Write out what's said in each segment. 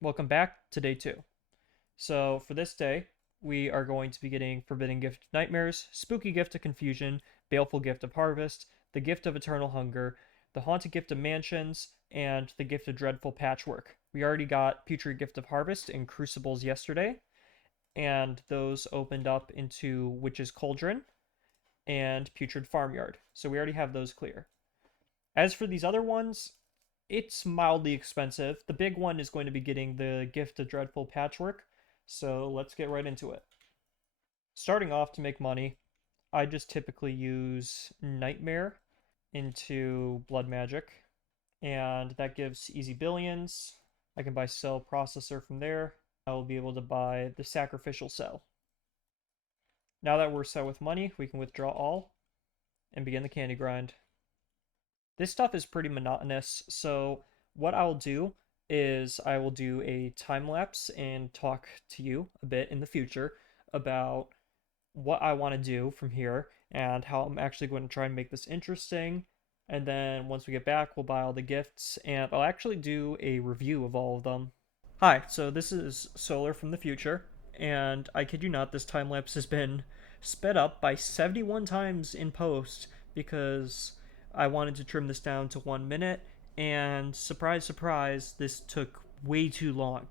Welcome back to day 2. So, for this day, we are going to be getting Forbidden Gift of Nightmares, Spooky Gift of Confusion, Baleful Gift of Harvest, the Gift of Eternal Hunger, the Haunted Gift of Mansions, and the Gift of Dreadful Patchwork. We already got Putrid Gift of Harvest in Crucibles yesterday, and those opened up into Witch's Cauldron and Putrid Farmyard. So we already have those clear. As for these other ones, it's mildly expensive. The big one is going to be getting the Gift of Dreadful Patchwork, so let's get right into it. Starting off to make money, I just typically use Nightmare into Blood Magic, and that gives easy billions. I can buy Cell Processor from there. I will be able to buy the Sacrificial Cell. Now that we're set with money, we can withdraw all and begin the candy grind. This stuff is pretty monotonous, so what I'll do is I will do a time lapse and talk to you a bit in the future about what I want to do from here and how I'm actually going to try and make this interesting. And then once we get back, we'll buy all the gifts and I'll actually do a review of all of them. Hi, so this is Solar from the future, and I kid you not, this time lapse has been sped up by 71 times in post because I wanted to trim this down to 1 minute, and surprise, surprise, this took way too long.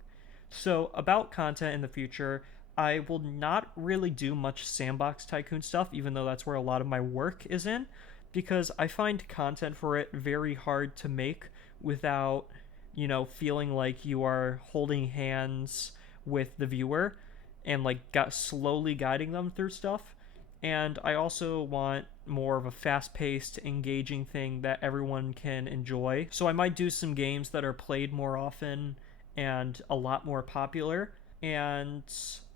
So, about content in the future, I will not really do much Sandbox Tycoon stuff, even though that's where a lot of my work is in, because I find content for it very hard to make without, feeling like you are holding hands with the viewer and like slowly guiding them through stuff. And I also want more of a fast-paced, engaging thing that everyone can enjoy. So I might do some games that are played more often and a lot more popular. And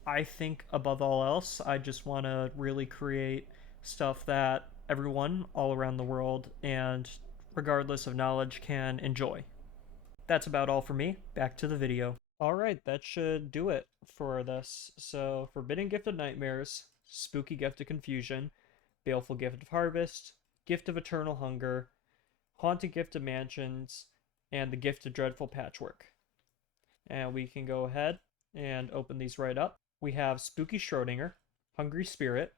I think above all else, I just want to really create stuff that everyone all around the world and regardless of knowledge can enjoy. That's about all for me. Back to the video. Alright, that should do it for this. So, Forbidden Gift of Nightmares, Spooky Gift of Confusion, Baleful Gift of Harvest, Gift of Eternal Hunger, Haunted Gift of Mansions, and the Gift of Dreadful Patchwork. And we can go ahead and open these right up. We have Spooky Schrodinger, Hungry Spirit,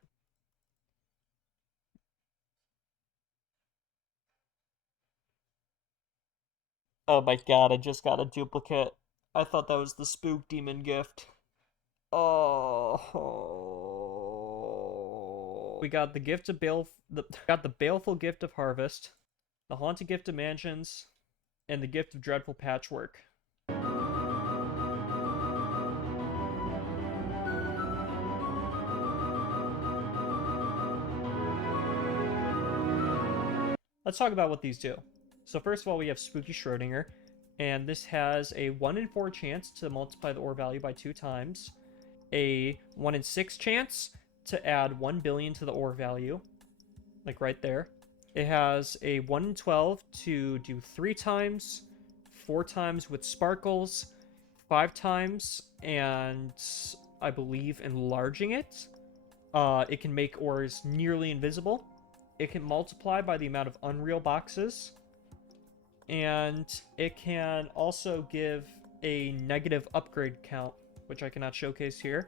oh my god, I just got a duplicate. I thought that was the Spook Demon gift. Oh. We got the gift of got the baleful gift of harvest, the haunted gift of mansions, and the gift of dreadful patchwork. Let's talk about what these do. So first of all, we have Spooky Schrodinger, and this has a 1 in 4 chance to multiply the ore value by 2 times, a 1 in 6 chance to add 1 billion to the ore value, like right there. It has a 1 in 12 to do 3 times, 4 times with sparkles, 5 times, and I believe enlarging it. It can make ores nearly invisible. It can multiply by the amount of Unreal boxes. And it can also give a negative upgrade count, which I cannot showcase here.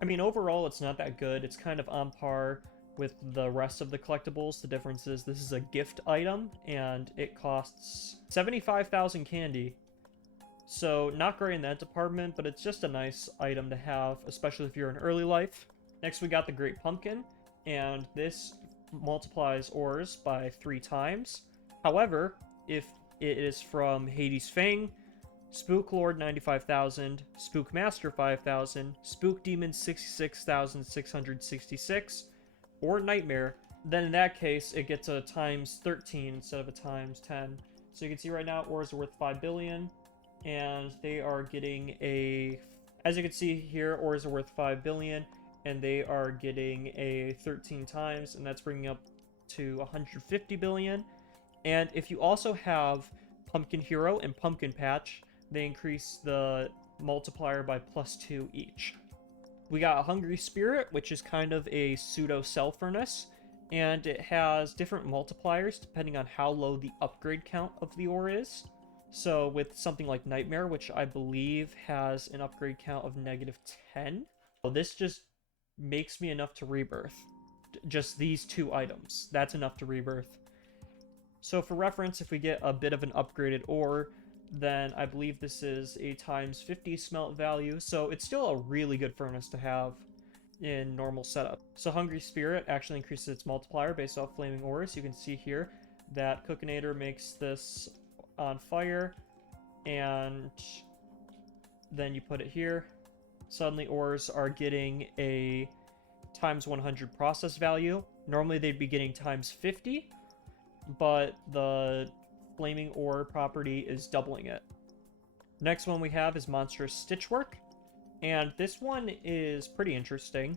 I mean, overall, it's not that good. It's kind of on par with the rest of the collectibles. The difference is this is a gift item, and it costs 75,000 candy. So, not great in that department, but it's just a nice item to have, especially if you're in early life. Next, we got the Great Pumpkin, and this multiplies ores by 3 times. However, if it is from Hades Fang, Spook Lord 95,000, Spook Master 5,000, Spook Demon 66,666, or Nightmare, then in that case it gets a times 13 instead of a times 10. So you can see right now ores are worth 5 billion, and they are getting a... As you can see here, ores are worth 5 billion, and they are getting a 13 times, and that's bringing up to 150 billion. And if you also have Pumpkin Hero and Pumpkin Patch, they increase the multiplier by +2 each. We got a Hungry Spirit, which is kind of a pseudo Cell Furnace, and it has different multipliers depending on how low the upgrade count of the ore is. So with something like Nightmare, which I believe has an upgrade count of -10, well, this just makes me enough to rebirth. Just these two items. That's enough to rebirth. So for reference, if we get a bit of an upgraded ore, then I believe this is a times 50 smelt value, so it's still a really good furnace to have in normal setup. So Hungry Spirit actually increases its multiplier based off flaming ores. You can see here that Cookinator makes this on fire, and then you put it here. Suddenly ores are getting a times 100 process value. Normally they'd be getting times 50, but the flaming ore property is doubling it. Next one we have is Monstrous Stitchwork, and this one is pretty interesting.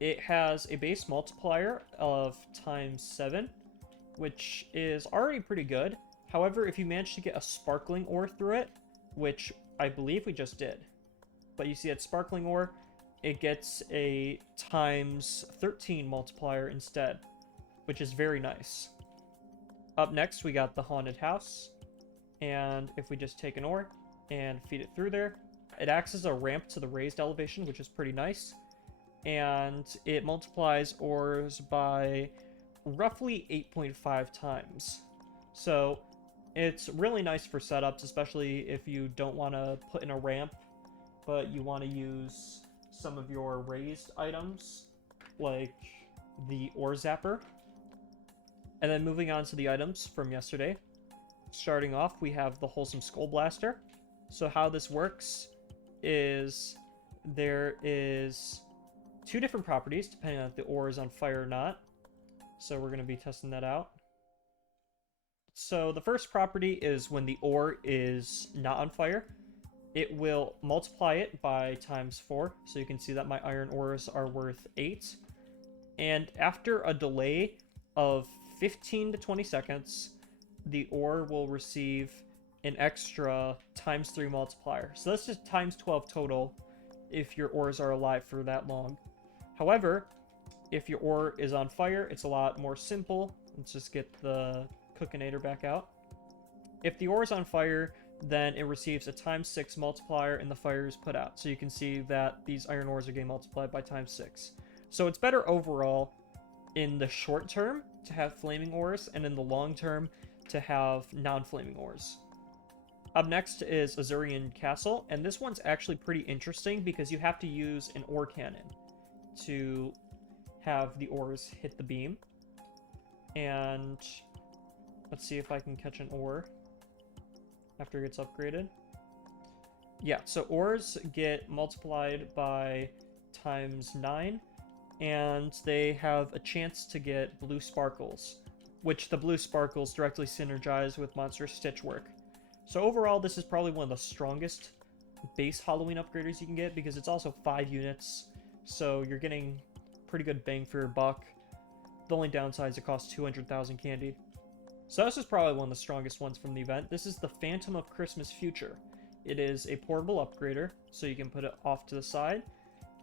It has a base multiplier of times 7, which is already pretty good. However, if you manage to get a sparkling ore through it, which I believe we just did, but you see that sparkling ore, it gets a times 13 multiplier instead, which is very nice. Up next, we got the Haunted House, and if we just take an ore and feed it through there, it acts as a ramp to the raised elevation, which is pretty nice, and it multiplies ores by roughly 8.5 times. So it's really nice for setups, especially if you don't want to put in a ramp, but you want to use some of your raised items, like the ore zapper. And then moving on to the items from yesterday. Starting off, we have the Wholesome Skull Blaster. So how this works is there is 2 different properties, depending on if the ore is on fire or not. So we're going to be testing that out. So the first property is when the ore is not on fire. It will multiply it by times 4. So you can see that my iron ores are worth 8. And after a delay of 15 to 20 seconds, the ore will receive an extra times 3 multiplier. So that's just times 12 total if your ores are alive for that long. However, if your ore is on fire, it's a lot more simple. Let's just get the Cookinator back out. If the ore is on fire, then it receives a times 6 multiplier and the fire is put out. So you can see that these iron ores are getting multiplied by times 6. So it's better overall in the short term to have flaming ores, and in the long term to have non-flaming ores. Up next is Azurian Castle, and this one's actually pretty interesting because you have to use an ore cannon to have the ores hit the beam. And let's see if I can catch an ore after it gets upgraded. Yeah, so ores get multiplied by times 9, and they have a chance to get blue sparkles, which the blue sparkles directly synergize with Monstrous Stitchwork. So overall, this is probably one of the strongest base Halloween upgraders you can get, because it's also 5 units, so you're getting pretty good bang for your buck. The only downside is it costs 200,000 candy. So this is probably one of the strongest ones from the event. This is the Phantom of Christmas Future. It is a portable upgrader, so you can put it off to the side,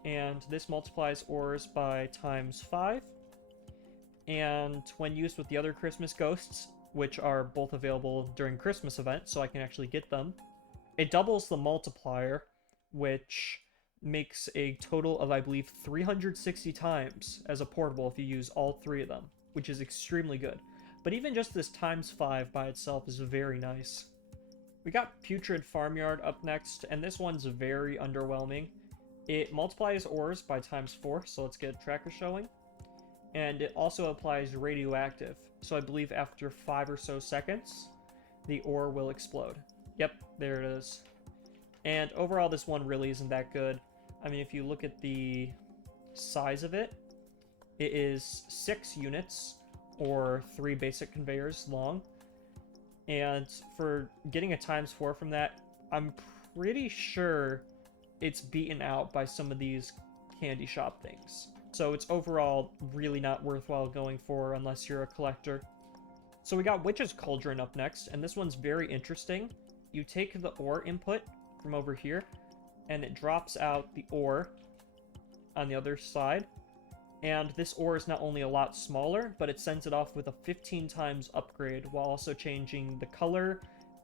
and this multiplies ores by times 5. And when used with the other Christmas ghosts, which are both available during Christmas event, so I can actually get them, it doubles the multiplier, which makes a total of, I believe, 360 times as a portable if you use all 3 of them, which is extremely good. But even just this times 5 by itself is very nice. We got Putrid Farmyard up next, and this one's very underwhelming. It multiplies ores by times 4, so let's get a tracker showing. And it also applies radioactive, so I believe after 5 or so seconds, the ore will explode. Yep, there it is. And overall, this one really isn't that good. I mean, if you look at the size of it, it is 6 units, or 3 basic conveyors long. And for getting a times 4 from that, I'm pretty sure it's beaten out by some of these candy shop things. So it's overall really not worthwhile going for unless you're a collector. So we got Witch's Cauldron up next, and this one's very interesting. You take the ore input from over here, and it drops out the ore on the other side. And this ore is not only a lot smaller, but it sends it off with a 15 times upgrade while also changing the color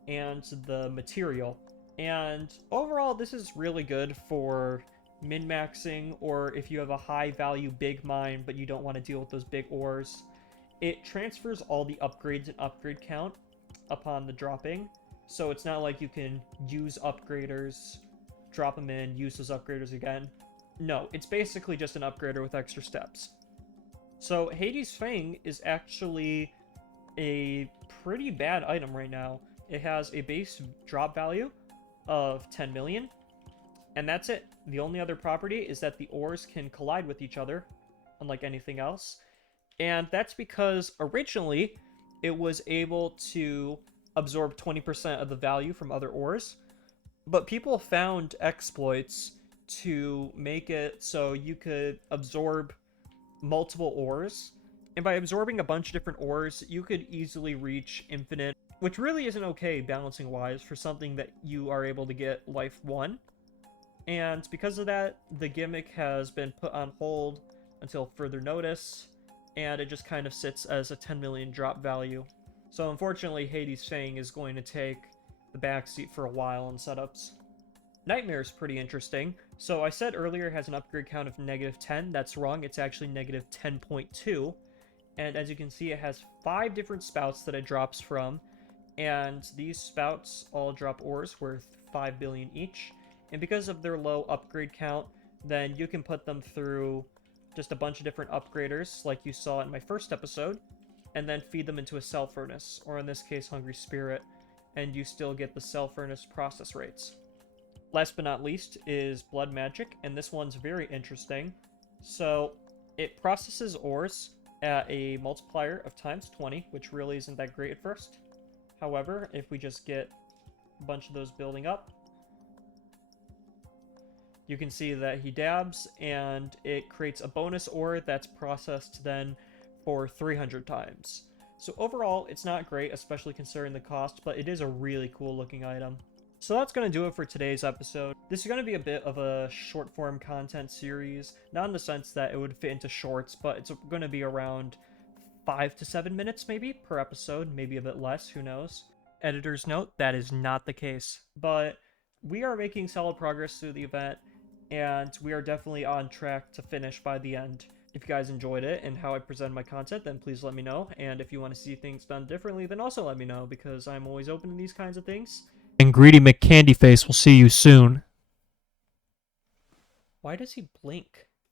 and the material. And overall, this is really good for min-maxing, or if you have a high value big mine but you don't want to deal with those big ores. It transfers all the upgrades and upgrade count upon the dropping, so it's not like you can use upgraders, drop them in, use those upgraders again. No, it's basically just an upgrader with extra steps. So Hades' Fang is actually a pretty bad item right now. It has a base drop value of 10 million, and that's it. The only other property is that the ores can collide with each other, unlike anything else. And that's because originally it was able to absorb 20% of the value from other ores, but people found exploits to make it so you could absorb multiple ores. And by absorbing a bunch of different ores, you could easily reach infinite, which really isn't okay balancing wise for something that you are able to get life 1. And because of that, the gimmick has been put on hold until further notice, and it just kind of sits as a 10 million drop value. So unfortunately, Hades' Fang is going to take the backseat for a while in setups. Nightmare is pretty interesting. So I said earlier it has an upgrade count of -10. That's wrong. It's actually -10.2. And as you can see, it has 5 different spouts that it drops from. And these spouts all drop ores worth 5 billion each. And because of their low upgrade count, then you can put them through just a bunch of different upgraders, like you saw in my first episode, and then feed them into a cell furnace, or in this case, Hungry Spirit, and you still get the cell furnace process rates. Last but not least is Blood Magic, and this one's very interesting. So it processes ores at a multiplier of times 20, which really isn't that great at first. However, if we just get a bunch of those building up, you can see that he dabs, and it creates a bonus ore that's processed then for 300 times. So overall, it's not great, especially considering the cost, but it is a really cool looking item. So that's going to do it for today's episode. This is going to be a bit of a short form content series, not in the sense that it would fit into shorts, but it's going to be around 5 to 7 minutes maybe per episode, maybe a bit less, who knows. Editor's note, that is not the case. But we are making solid progress through the event, and we are definitely on track to finish by the end. If you guys enjoyed it and how I present my content, then please let me know. And if you want to see things done differently, then also let me know, because I'm always open to these kinds of things. And Greedy McCandyface will see you soon. Why does he blink?